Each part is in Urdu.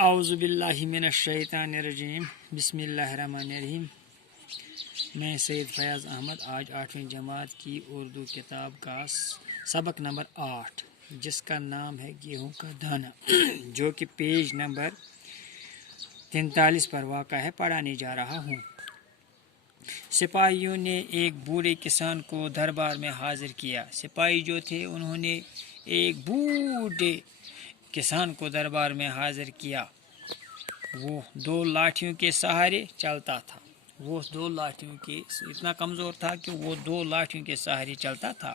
اعوذ باللہ من الشیطان الرجیم بسم اللہ الرحمن الرحیم۔ میں سید فیاض احمد آج 8ویں جماعت کی اردو کتاب کا سبق نمبر 8 جس کا نام ہے گیہوں کا دانہ جو کہ پیج نمبر 43 پر واقع ہے پڑھانے جا رہا ہوں۔ سپاہیوں نے ایک بوڑھے کسان کو دربار میں حاضر کیا۔ سپاہی جو تھے انہوں نے ایک بوڑھے کسان کو دربار میں حاضر کیا۔ وہ 2 لاٹھیوں کے سہارے چلتا تھا۔ وہ 2 لاٹھیوں کے اتنا کمزور تھا کہ وہ 2 لاٹھیوں کے سہارے چلتا تھا۔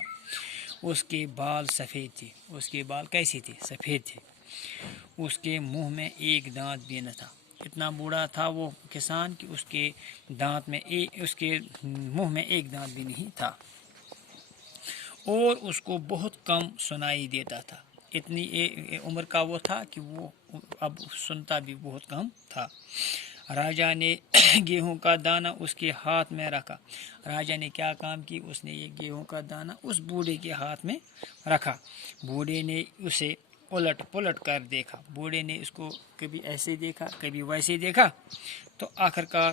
اس کے بال سفید تھے۔ اس کے بال کیسے تھے؟ سفید تھے۔ اس کے منہ میں ایک دانت بھی نہ تھا۔ اتنا بوڑھا تھا وہ کسان کہ اس کے منہ میں ایک دانت بھی نہیں تھا، اور اس کو بہت کم سنائی دیتا تھا۔ اتنی عمر کا وہ تھا کہ وہ اب سنتا بھی بہت کم تھا۔ راجا نے گیہوں کا دانہ اس کے ہاتھ میں رکھا۔ راجا نے کیا کام کی؟ اس نے یہ گیہوں کا دانہ اس بوڑھے کے ہاتھ میں رکھا۔ بوڑھے نے اسے الٹ پلٹ کر دیکھا۔ بوڑھے نے اس کو کبھی ایسے دیکھا، کبھی ویسے دیکھا، تو آخرکار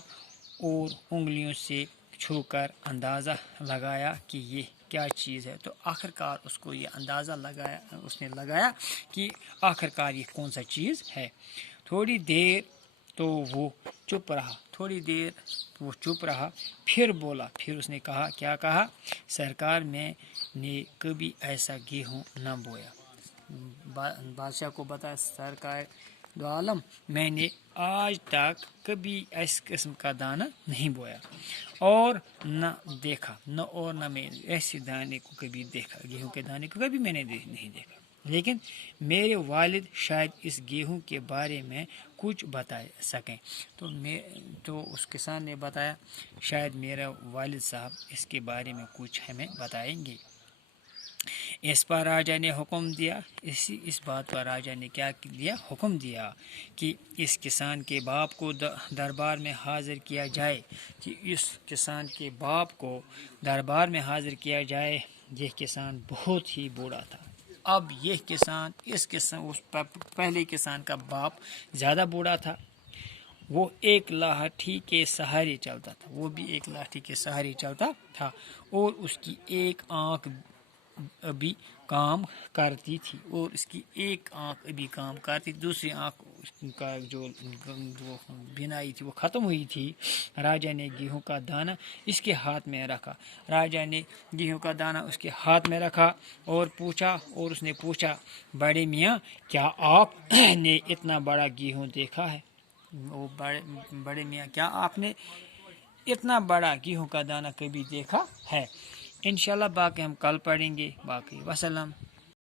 اور انگلیوں سے چھو کر اندازہ لگایا کہ یہ کیا چیز ہے۔ تو آخرکار اس کو یہ اندازہ لگایا کہ آخرکار یہ کون سا چیز ہے۔ تھوڑی دیر تو وہ چپ رہا، پھر بولا۔ پھر اس نے کہا، کیا کہا؟ سرکار میں نے کبھی ایسا گیہوں نہ بویا۔ بادشاہ کو بتا، سرکار دو عالم میں نے آج تک کبھی اس قسم کا دانہ نہیں بویا اور نہ دیکھا، نہ میں ایسے دانے کو کبھی دیکھا، گیہوں کے دانے کو کبھی میں نے نہیں دیکھا، لیکن میرے والد شاید اس گیہوں کے بارے میں کچھ بتا سکیں۔ تو اس کسان نے بتایا، شاید میرا والد صاحب اس کے بارے میں کچھ ہمیں بتائیں گے۔ اس پر راجا نے حکم دیا، اس بات پر راجا نے کیا دیا؟ حکم دیا کہ اس کسان کے باپ کو دربار میں حاضر کیا جائے، یہ کسان بہت ہی بوڑھا تھا۔ اب یہ کسان اس پہلے کسان کا باپ زیادہ بوڑھا تھا۔ وہ ایک لاٹھی کے سہارے چلتا تھا، اور اس کی ایک آنکھ ابھی کام کرتی تھی، دوسری آنکھ کا جو بینائی تھی وہ ختم ہوئی تھی۔ راجا نے گیہوں کا دانہ اس کے ہاتھ میں رکھا، اور اس نے پوچھا، بڑے میاں کیا آپ نے اتنا بڑا گیہوں دیکھا ہے؟ بڑے میاں کیا آپ نے اتنا بڑا گیہوں کا دانہ کبھی دیکھا ہے؟ انشاءاللہ باقی ہم کل پڑھیں گے۔ باقی وسلام۔